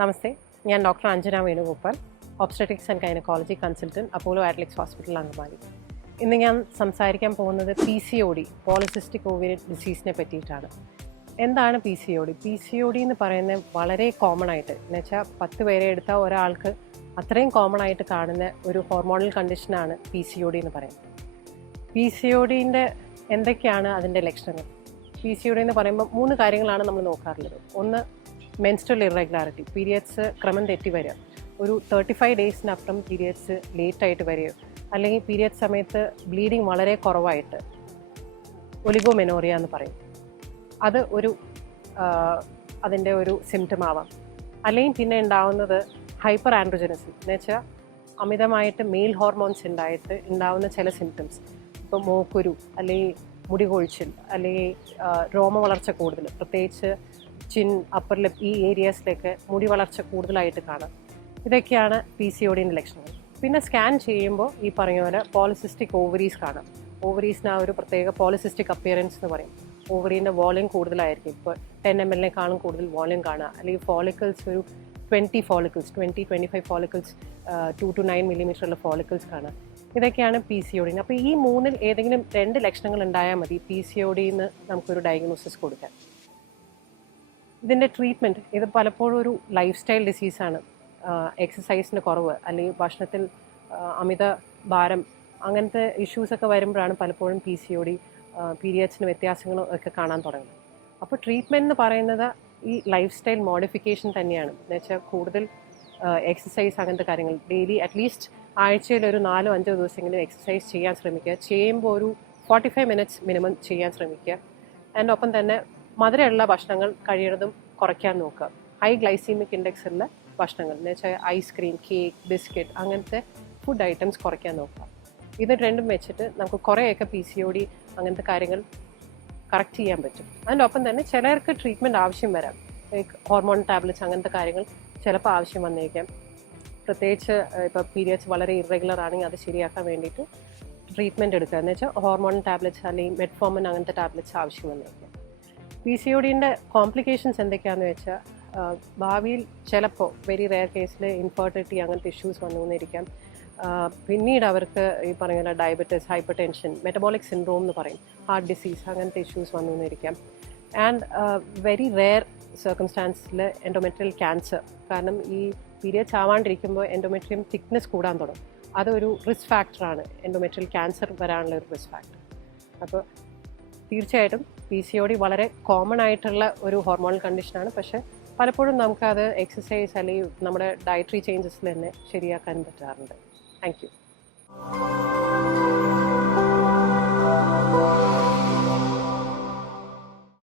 നമസ്തേ, ഞാൻ doctor Anjana Venugopal, obstetrics and gynaecology consultant, Apollo Athlix hospital Angamaly. ഇന്ന് ഞാൻ സംസാരിക്കാൻ പോകുന്നത് PCOD, പോളിസിസ്റ്റിക് ഓവേറിയൻ ഡിസീസിനെ പറ്റിയിട്ടാണ്. എന്താണ് PCOD? PCOD എന്ന് പറയുന്നത് വളരെ കോമൺ ആയിട്ട്, എന്ന് വെച്ചാൽ 10 പേരെ എടുത്താൽ ഒരാൾക്ക് അത്രയും കോമൺ ആയിട്ട് കാണുന്ന ഒരു ഹോർമോണൽ കണ്ടീഷനാണ് PCOD എന്ന് പറയുന്നത്. PCODൻ്റെ എന്തൊക്കെയാണ് അതിൻ്റെ ലക്ഷണങ്ങൾ? PCOD എന്ന് പറയുമ്പോൾ 3 കാര്യങ്ങളാണ് നമ്മൾ നോക്കാറുള്ളത്. ഒന്ന്, മെൻസ്ട്രൽ ഇറഗുലാരിറ്റി, പീരിയഡ്സ് ക്രമം തെറ്റി വരിക. ഒരു 35 ഡേയ്സിനപ്പുറം പീരിയഡ്സ് ലേറ്റായിട്ട് വരിക, അല്ലെങ്കിൽ പീരിയഡ് സമയത്ത് ബ്ലീഡിങ് വളരെ കുറവായിട്ട്, ഒലിഗോമെനോറിയ എന്ന് പറയും. അത് അതിൻ്റെ ഒരു സിംറ്റം ആവാം. അല്ലെങ്കിൽ പിന്നെ ഉണ്ടാവുന്നത് ഹൈപ്പർ ആൻഡ്രോജനസിസ്, എന്ന് വെച്ചാൽ അമിതമായിട്ട് മെയിൽ ഹോർമോൺസ് ഉണ്ടാവുന്ന ചില സിംറ്റംസ്. ഇപ്പോൾ മൂക്കുരു, അല്ലെങ്കിൽ മുടി കൊഴിച്ചിൽ, അല്ലെങ്കിൽ രോമ വളർച്ച കൂടുതൽ, പ്രത്യേകിച്ച് ചിൻ, അപ്പർ ലിപ്പ്, ഈ ഏരിയാസിലേക്ക് മുടി വളർച്ച കൂടുതലായിട്ട് കാണാം. ഇതൊക്കെയാണ് PCODൻ്റെ ലക്ഷണങ്ങൾ. പിന്നെ സ്കാൻ ചെയ്യുമ്പോൾ ഈ പറഞ്ഞ പോലെ പോളിസിസ്റ്റിക് ഓവറീസ് കാണാം. ഓവറീസിന് ആ ഒരു പ്രത്യേക പോളിസിസ്റ്റിക് അപ്പിയറൻസ് എന്ന് പറയും. ഓവറീൻ്റെ വോളിയം കൂടുതലായിരിക്കും. ഇപ്പോൾ 10 ml കൂടുതൽ വോളിയം കാണുക, അല്ലെങ്കിൽ ഫോളിക്കിൾസ് ഒരു 20 follicles, 20-25 follicles, 2 to 9 millimeter follicles കാണുക. ഇതൊക്കെയാണ് PCOD. അപ്പോൾ ഈ 3-ൽ ഏതെങ്കിലും 2 ലക്ഷണങ്ങൾ ഉണ്ടായാൽ മതി PCOD-ന്ന് നമുക്കൊരു ഡയഗ്നോസിസ് കൊടുക്കാൻ. ഇതിൻ്റെ ട്രീറ്റ്മെൻറ്റ്, ഇത് പലപ്പോഴും ഒരു ലൈഫ് സ്റ്റൈൽ ഡിസീസാണ്. എക്സസൈസിന് കുറവ്, അല്ലെങ്കിൽ ഭക്ഷണത്തിൽ അമിത ഭാരം, അങ്ങനത്തെ ഇഷ്യൂസൊക്കെ വരുമ്പോഴാണ് പലപ്പോഴും PCOD, പീരിയഡ്സിന് വ്യത്യാസങ്ങളും ഒക്കെ കാണാൻ തുടങ്ങുന്നത്. അപ്പോൾ ട്രീറ്റ്മെൻറ്റ് എന്ന് പറയുന്നത് ഈ ലൈഫ് സ്റ്റൈൽ മോഡിഫിക്കേഷൻ തന്നെയാണ്. എന്ന് വെച്ചാൽ കൂടുതൽ എക്സസൈസ്, അങ്ങനത്തെ കാര്യങ്ങൾ ഡെയിലി അറ്റ്ലീസ്റ്റ് ആഴ്ചയിൽ ഒരു 4-5 ദിവസമെങ്കിലും എക്സസൈസ് ചെയ്യാൻ ശ്രമിക്കുക. ചെയ്യുമ്പോൾ ഒരു 45 minutes മിനിമം ചെയ്യാൻ ശ്രമിക്കുക. അതിൻ്റെ ഒപ്പം തന്നെ മധുരമുള്ള ഭക്ഷണങ്ങൾ കഴിയുന്നതും കുറയ്ക്കാൻ നോക്കുക. ഹൈ ഗ്ലൈസീമിക് ഇൻഡെക്സ് ഉള്ള ഭക്ഷണങ്ങൾ, എന്ന് വെച്ചാൽ ഐസ്ക്രീം, കേക്ക്, ബിസ്ക്കറ്റ്, അങ്ങനത്തെ ഫുഡ് ഐറ്റംസ് കുറയ്ക്കാൻ നോക്കുക. ഇത് രണ്ടും വെച്ചിട്ട് നമുക്ക് കുറേയൊക്കെ PCOD അങ്ങനത്തെ കാര്യങ്ങൾ കറക്റ്റ് ചെയ്യാൻ പറ്റും. അതിൻ്റെ ഒപ്പം തന്നെ ചിലർക്ക് ട്രീറ്റ്മെൻറ്റ് ആവശ്യം വരാം. ലൈക്ക് ഹോർമോൺ ടാബ്ലറ്റ്സ്, അങ്ങനത്തെ കാര്യങ്ങൾ ചിലപ്പോൾ ആവശ്യം വന്നേക്കാം. പ്രത്യേകിച്ച് ഇപ്പോൾ പീരിയഡ്സ് വളരെ ഇറഗുലർ ആണെങ്കിൽ അത് ശരിയാക്കാൻ വേണ്ടിയിട്ട് ട്രീറ്റ്മെൻറ്റ് എടുക്കുക. എന്ന് വെച്ചാൽ ഹോർമോൺ ടാബ്ലറ്റ്സ് അല്ലെങ്കിൽ മെറ്റ്ഫോമിൻ അങ്ങനത്തെ ടാബ്ലറ്റ്സ് ആവശ്യം വന്നേക്കാം. PCODൻ്റെ കോംപ്ലിക്കേഷൻസ് എന്തൊക്കെയാണെന്ന് വെച്ചാൽ ഭാവിയിൽ ചിലപ്പോൾ വെരി റെയർ കേസിൽ ഇൻഫെർട്ടിലിറ്റി അങ്ങനത്തെ ഇഷ്യൂസ് വന്നുകൊണ്ടിരിക്കാം. പിന്നീട് അവർക്ക് ഈ പറഞ്ഞ diabetes, hypertension, metabolic syndrome എന്ന് പറയും, ഹാർട്ട് ഡിസീസ്, അങ്ങനത്തെ ഇഷ്യൂസ് വന്നുകൊണ്ടിരിക്കാം. ആൻഡ് വെരി റെയർ സർക്കംസ്റ്റാൻസിൽ എൻഡോമെട്രിയൽ ക്യാൻസർ. കാരണം ഈ പീരിയഡ്സ് ആവാണ്ടിരിക്കുമ്പോൾ എൻഡോമെട്രിയം തിക്നെസ് കൂടാൻ തുടങ്ങും. അതൊരു റിസ്ക് ഫാക്ടറാണ്, എൻഡോമെട്രിയൽ ക്യാൻസർ വരാനുള്ള ഒരു റിസ്ക് ഫാക്ടർ. അപ്പോൾ തീർച്ചയായിട്ടും PCOD വളരെ കോമൺ ആയിട്ടുള്ള ഒരു ഹോർമോണൽ കണ്ടീഷനാണ്. പക്ഷേ പലപ്പോഴും നമുക്കത് എക്സസൈസ് അല്ലെങ്കിൽ നമ്മുടെ ഡയറ്ററി ചേഞ്ചസിൽ തന്നെ ശരിയാക്കാൻ പറ്റാറുണ്ട്. Thank you.